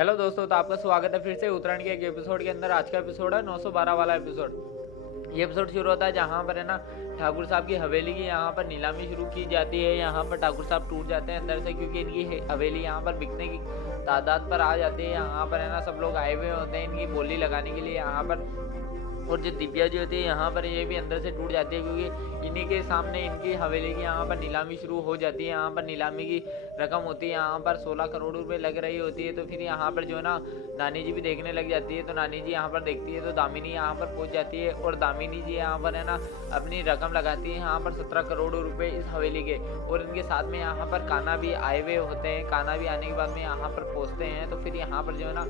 Hello दोस्तों, तो आपका स्वागत है फिर से उत्तरायण के एक एपिसोड के अंदर। आज का एपिसोड है 912 वाला एपिसोड। ये एपिसोड शुरू होता है जहाँ पर है ना ठाकुर साहब की हवेली की यहाँ पर नीलामी शुरू की जाती है। यहाँ पर ठाकुर साहब टूट जाते हैं अंदर से, क्योंकि इनकी हवेली यहाँ पर बिकने की तादाद पर आ जाती है। यहाँ पर है ना सब लोग आए हुए होते हैं इनकी बोली लगाने के लिए यहाँ पर। और जो दिव्या जी होती है यहाँ पर, ये भी अंदर से टूट जाती है, क्योंकि इन्हीं के सामने इनकी हवेली की यहाँ पर नीलामी शुरू हो जाती है। यहाँ पर नीलामी की रकम होती है यहाँ पर 16 करोड़ रुपए लग रही होती है। तो फिर यहाँ पर जो है ना नानी जी भी देखने लग जाती है। तो नानी जी यहाँ पर देखती है तो दामिनी यहाँ पर पहुँच जाती है, और दामिनी जी यहाँ पर है ना अपनी रकम लगाती है यहाँ पर 17 करोड़ रुपए इस हवेली के। और इनके साथ में यहाँ पर कान्हा भी आए हुए होते हैं। कान्हा भी आने के बाद में यहाँ पर पहुँचते हैं। तो फिर यहाँ पर जो है ना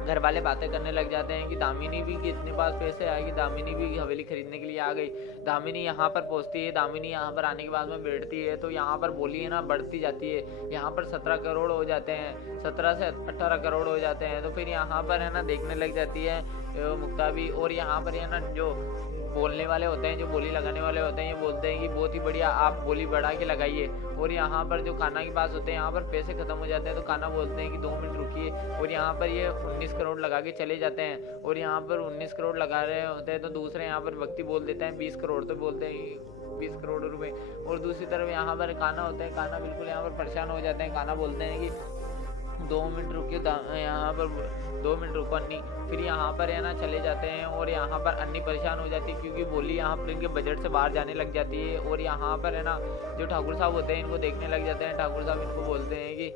घर वाले बातें करने लग जाते हैं कि दामिनी भी कितने पास पैसे आएगी, दामिनी भी हवेली खरीदने के लिए आ गई। दामिनी यहाँ पर पहुँचती है। दामिनी यहाँ पर आने के बाद में बैठती है तो यहाँ पर बोली है ना बढ़ती जाती है। यहाँ पर 17 करोड़ हो जाते हैं, 17 से 18 करोड़ हो जाते हैं। तो फिर यहाँ पर है ना देखने लग जाती है मुक्ता भी। और यहाँ पर है ना जो बोलने वाले होते हैं, जो बोली लगाने वाले होते हैं, ये बोलते हैं कि बहुत ही बढ़िया, आप बोली बढ़ा के लगाइए। और यहाँ पर जो कान्हा के पास होते हैं, यहाँ पर पैसे खत्म हो जाते हैं तो कान्हा बोलते हैं कि 2 मिनट रुकिए। और यहाँ पर ये 19 करोड़ लगा के चले जाते हैं। और यहाँ पर 19 करोड़ लगा रहे होते हैं तो दूसरे यहाँ पर व्यक्ति बोल देते हैं 20 करोड़, तो बोलते हैं 20 करोड़ रुपए। और दूसरी तरफ यहाँ पर कान्हा होते हैं। कान्हा बिल्कुल यहाँ पर परेशान हो जाते हैं। कान्हा बोलते हैं कि 2 मिनट रुकिए, यहाँ पर 2 मिनट रुको अन्नी। फिर यहाँ पर है ना चले जाते हैं। और यहाँ पर अन्नी परेशान हो जाती है, क्योंकि बोली यहाँ पर इनके बजट से बाहर जाने लग जाती है। और यहाँ पर है ना जो ठाकुर साहब होते हैं इनको देखने लग जाते हैं। ठाकुर साहब इनको बोलते हैं कि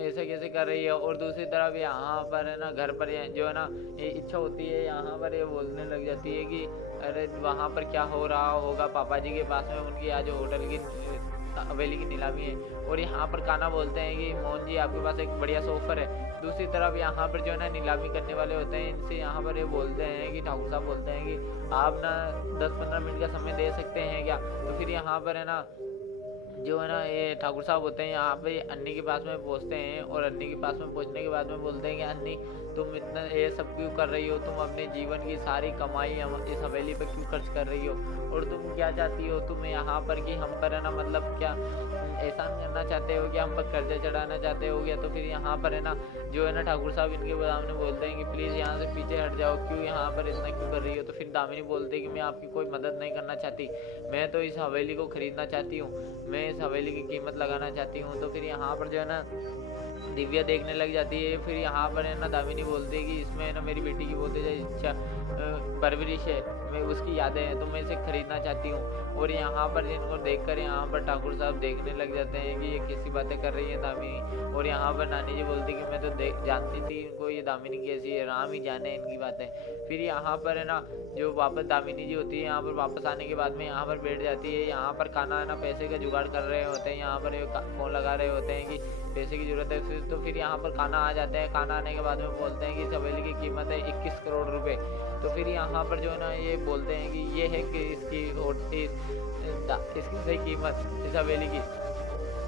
ऐसे कैसे कर रही है। और दूसरी तरफ यहाँ पर है ना घर पर जो है ना ये इच्छा होती है, यहाँ पर ये बोलने लग जाती है कि अरे वहाँ पर क्या हो रहा होगा पापा जी के पास में, उनकी आज होटल की हवेली की नीलामी है। और यहाँ पर कान्हा बोलते हैं कि मोहन जी आपके पास एक बढ़िया ऑफर है। दूसरी तरफ यहाँ पर जो है ना नीलामी करने वाले होते हैं, इनसे यहाँ पर ये बोलते हैं कि ठाकुर साहब बोलते हैं कि आप ना 10-15 मिनट का समय दे सकते हैं क्या। तो फिर यहाँ पर है ना जो है ना ये ठाकुर साहब होते हैं यहाँ पे अन्नी के पास में पहुँचते हैं। और अन्नी के पास में पहुँचने के बाद में बोलते हैं कि अन्नी तुम इतना ये सब क्यों कर रही हो, तुम अपने जीवन की सारी कमाई इस हवेली पे क्यों खर्च कर रही हो, और तुम क्या चाहती हो, तुम यहाँ पर कि हम पर है ना मतलब क्या एहसान करना चाहते हो, क्या हम पर कर्जा चढ़ाना चाहते हो क्या। तो फिर यहाँ पर है ना जो है ना ठाकुर साहब इनके सामने बोलते हैं कि प्लीज़ यहाँ से पीछे हट जाओ, क्यों यहाँ पर इतना क्यों कर रही हो। तो फिर दामिनी बोलते हैं कि मैं आपकी कोई मदद नहीं करना चाहती, मैं तो इस हवेली को खरीदना चाहती हूँ, मैं इस हवेली की कीमत लगाना चाहती हूँ। तो फिर यहाँ पर जो है ना दिव्या देखने लग जाती है। फिर यहाँ पर है ना दामिनी बोलती है कि इसमें ना मेरी बेटी की बहुत इच्छा परवरिश है, मैं उसकी यादें हैं, तो मैं इसे खरीदना चाहती हूँ। और यहाँ पर इनको देखकर यहाँ पर ठाकुर साहब देखने लग जाते हैं कि ये कैसी बातें कर रही है दामिनी। और यहाँ पर नानी जी बोलती कि मैं तो जानती थी इनको, ये दामिनी कैसी है, राम ही जाने इनकी बातें। फिर यहाँ पर है ना जो वापस दामिनी जी होती है, यहाँ पर वापस आने के बाद में यहाँ पर बैठ जाती है। यहाँ पर कान्हा है ना पैसे का जुगाड़ कर रहे होते हैं, यहाँ पर फोन लगा रहे होते हैं कि पैसे की जरूरत है। तो फिर यहाँ पर कान्हा आ जाते हैं। कान्हा आने के बाद में बोलते हैं कि इस हवेली की कीमत है 21 करोड़ रुपए। तो फिर यहाँ पर जो है ना ये बोलते हैं कि ये है कि इसकी सही कीमत इस हवेली की।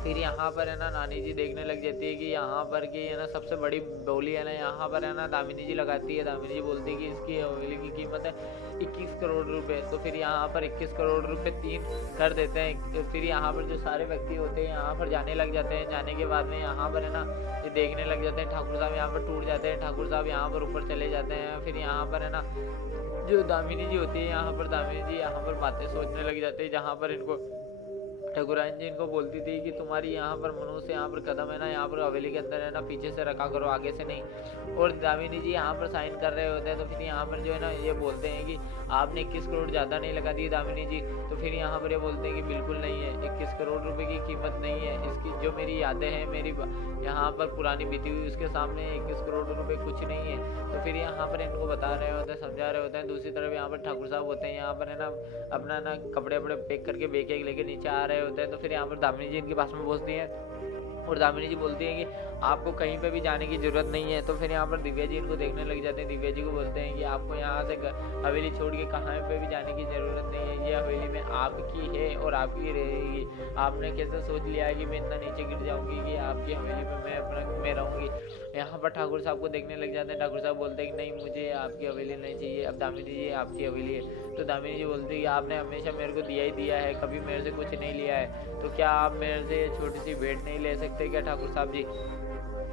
फिर यहाँ पर है ना नानी जी देखने लग जाती है कि यहाँ पर की है ना सबसे बड़ी बोली है ना यहाँ पर है ना दामिनी जी लगाती है। दामिनी जी बोलती है कि इसकी हवेली की कीमत है 21 करोड़ रुपए। तो फिर यहाँ पर 21 करोड़ रुपए 3 कर देते हैं। तो फिर यहाँ पर जो सारे व्यक्ति होते हैं यहाँ पर जाने लग जाते हैं। जाने के बाद में यहाँ पर है ना ये देखने लग जाते हैं। ठाकुर साहब यहाँ पर टूट जाते हैं। ठाकुर साहब यहाँ पर ऊपर चले जाते हैं। फिर यहाँ पर है ना जो दामिनी जी होती है यहाँ पर दामिनी जी यहाँ पर बातें सोचने लग जाते हैं, जहाँ पर इनको ठाकुराइन जी इनको बोलती थी कि तुम्हारी यहाँ पर मनुष्य यहाँ पर कदम है ना यहाँ पर हवेली के अंदर है ना पीछे से रखा करो, आगे से नहीं। और दामिनी जी यहाँ पर साइन कर रहे होते हैं। तो फिर यहाँ पर जो है ना ये बोलते हैं कि आपने 21 करोड़ ज़्यादा नहीं लगा दी दामिनी जी। तो फिर यहाँ पर ये बोलते हैं कि बिल्कुल नहीं है, 21 करोड़ रुपए की कीमत नहीं है इसकी। जो मेरी यादें हैं, मेरी यहाँ पर पुरानी बीती हुई, उसके सामने 21 करोड़ रुपए कुछ नहीं है। तो फिर यहाँ पर इनको बता रहे होते हैं, समझा रहे होते हैं। दूसरी तरफ यहाँ पर ठाकुर साहब होते हैं, यहाँ पर है ना अपना ना कपड़े वपड़े पैक करके बेके लेके नीचे आ रहे होते हैं। तो फिर यहाँ पर दामिनी जी इनके पास में पहुँचती है। और दामिनी जी बोलती है कि आपको कहीं पे भी जाने की ज़रूरत नहीं है। तो फिर यहाँ पर दिव्या जी इनको देखने लग जाते हैं। दिव्या जी को बोलते हैं कि आपको यहाँ से हवेली छोड़ के कहाँ पे भी जाने की ज़रूरत नहीं है, ये हवेली में आपकी है और आपकी रहेगी। आपने कैसे सोच लिया है कि मैं इतना नीचे गिर जाऊँगी कि आपकी हवेली में मैं रहूँगी। यहाँ पर ठाकुर साहब को देखने लग जाते हैं। ठाकुर साहब बोलते हैं कि नहीं, मुझे आपकी हवेली नहीं चाहिए, अब दामिनी जी आपकी हवेली है। तो दामिनी जी बोलती है कि आपने हमेशा मेरे को दिया ही दिया है, कभी मेरे से कुछ नहीं लिया है, तो क्या आप मेरे से छोटी सी भेंट नहीं ले सकते क्या ठाकुर साहब जी।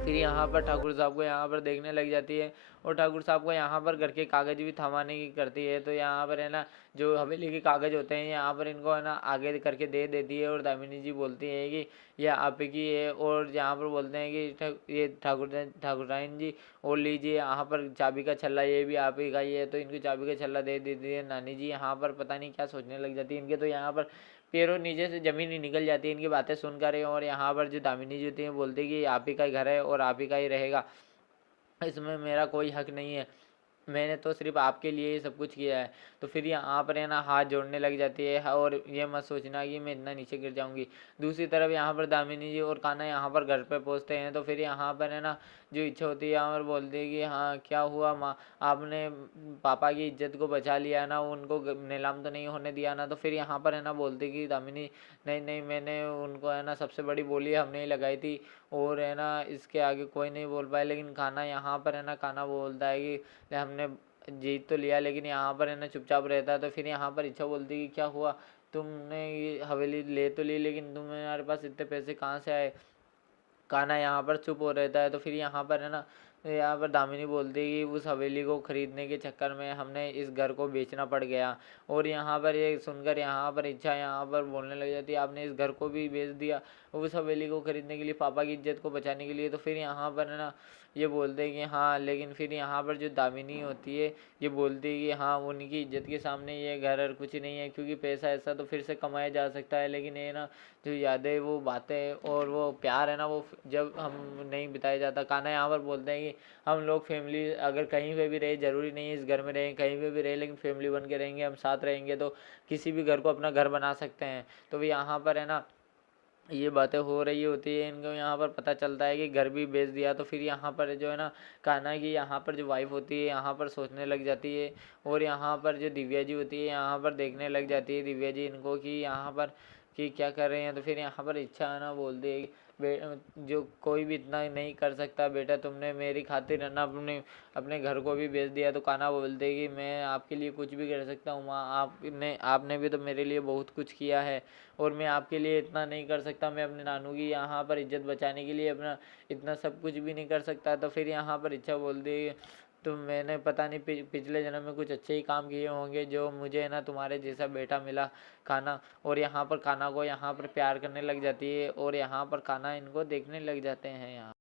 फिर यहाँ पर ठाकुर साहब को यहाँ पर देखने लग जाती है और ठाकुर साहब को यहाँ पर घर के कागज भी थमाने की करती है। तो यहाँ पर है ना जो हवेली के कागज होते हैं यहाँ पर इनको है ना आगे करके दे देती है और दामिनी जी बोलती है कि यह आप की है। और यहाँ पर बोलते हैं कि ये ठाकुराइन जी और लीजिए यहाँ पर चाबी का छल्ला, ये भी आप ही का ही है। तो इनको चाबी का छल्ला दे देती है नानी जी। यहाँ पर पता नहीं क्या सोचने लग जाती है इनके, तो यहाँ पर पैरों नीचे से ज़मीन ही निकल जाती है इनकी बातें सुनकर ही। और यहाँ पर जो दामिनी जी होती है बोलती है कि आप ही का ही घर है और आप ही का ही रहेगा, इसमें मेरा कोई हक नहीं है, मैंने तो सिर्फ आपके लिए ही सब कुछ किया है। तो फिर यहाँ पर है ना हाथ जोड़ने लग जाती है और ये मत सोचना कि मैं इतना नीचे गिर जाऊंगी। दूसरी तरफ यहाँ पर दामिनी जी और कान्हा यहाँ पर घर पे पहुँचते हैं। तो फिर यहाँ पर है ना जो इच्छा होती है यहाँ पर बोलती है कि हाँ क्या हुआ माँ, आपने पापा की इज्जत को बचा लिया ना, उनको नीलाम तो नहीं होने दिया ना। तो फिर यहाँ पर है ना बोलती कि दामिनी नहीं नहीं, मैंने उनको है ना सबसे बड़ी बोली हमने ही लगाई थी और है ना इसके आगे कोई नहीं बोल पाया। लेकिन कान्हा यहाँ पर है ना कान्हा बोलता है कि हमने जीत तो लिया लेकिन यहाँ पर है ना चुपचाप रहता है। तो फिर यहाँ पर इच्छा बोलती कि क्या हुआ, तुमने ये हवेली ले तो ली लेकिन तुम्हारे पास इतने पैसे कहाँ से आए। कान्हा यहाँ पर चुप हो रहता है। तो फिर यहाँ पर है ना यहाँ पर दामिनी बोलती है कि उस हवेली को खरीदने के चक्कर में हमने इस घर को बेचना पड़ गया। और यहाँ पर ये सुनकर यहाँ पर इच्छा यहाँ पर बोलने लग जाती है आपने इस घर को भी बेच दिया उस हवेली को खरीदने के लिए, पापा की इज्जत को बचाने के लिए। तो फिर यहाँ पर है ना ये बोलते हैं कि हाँ, लेकिन फिर यहाँ पर जो दामिनी होती है ये बोलती है कि हाँ उनकी इज्जत के सामने ये घर और कुछ नहीं है, क्योंकि पैसा ऐसा तो फिर से कमाया जा सकता है लेकिन ये ना जो यादें वो बातें और वो प्यार है ना वो जब हम नहीं बिताया जाता। कान्हा यहाँ पर बोलते हैं कि हम लोग फैमिली अगर कहीं पे भी रहे, ज़रूरी नहीं है इस घर में रहें, कहीं पे भी रहे लेकिन फैमिली बन के रहेंगे, हम साथ रहेंगे तो किसी भी घर को अपना घर बना सकते हैं। तो भी यहाँ पर है ना ये बातें हो रही होती है, इनको यहाँ पर पता चलता है कि घर भी बेच दिया। तो फिर यहाँ पर जो है ना कान्हा की यहाँ पर जो वाइफ होती है यहाँ पर सोचने लग जाती है और यहाँ पर जो दिव्या जी होती है यहाँ पर देखने लग जाती है दिव्या जी इनको कि यहाँ पर कि क्या कर रहे हैं। तो फिर यहाँ पर इच्छा है ना बोलती है जो कोई भी इतना नहीं कर सकता बेटा, तुमने मेरी खातिर है ना अपने अपने घर को भी बेच दिया। तो कान्हा बोलते हैं कि मैं आपके लिए कुछ भी कर सकता हूँ माँ, आपने भी तो मेरे लिए बहुत कुछ किया है और मैं आपके लिए इतना नहीं कर सकता, मैं अपने नानू की यहाँ पर इज्जत बचाने के लिए अपना इतना सब कुछ भी नहीं कर सकता। तो फिर यहाँ पर इच्छा बोलती है तो मैंने पता नहीं पिछले जन्म में कुछ अच्छे ही काम किए होंगे जो मुझे है ना तुम्हारे जैसा बेटा मिला कान्हा। और यहाँ पर कान्हा को यहाँ पर प्यार करने लग जाती है और यहाँ पर कान्हा इनको देखने लग जाते हैं यहाँ।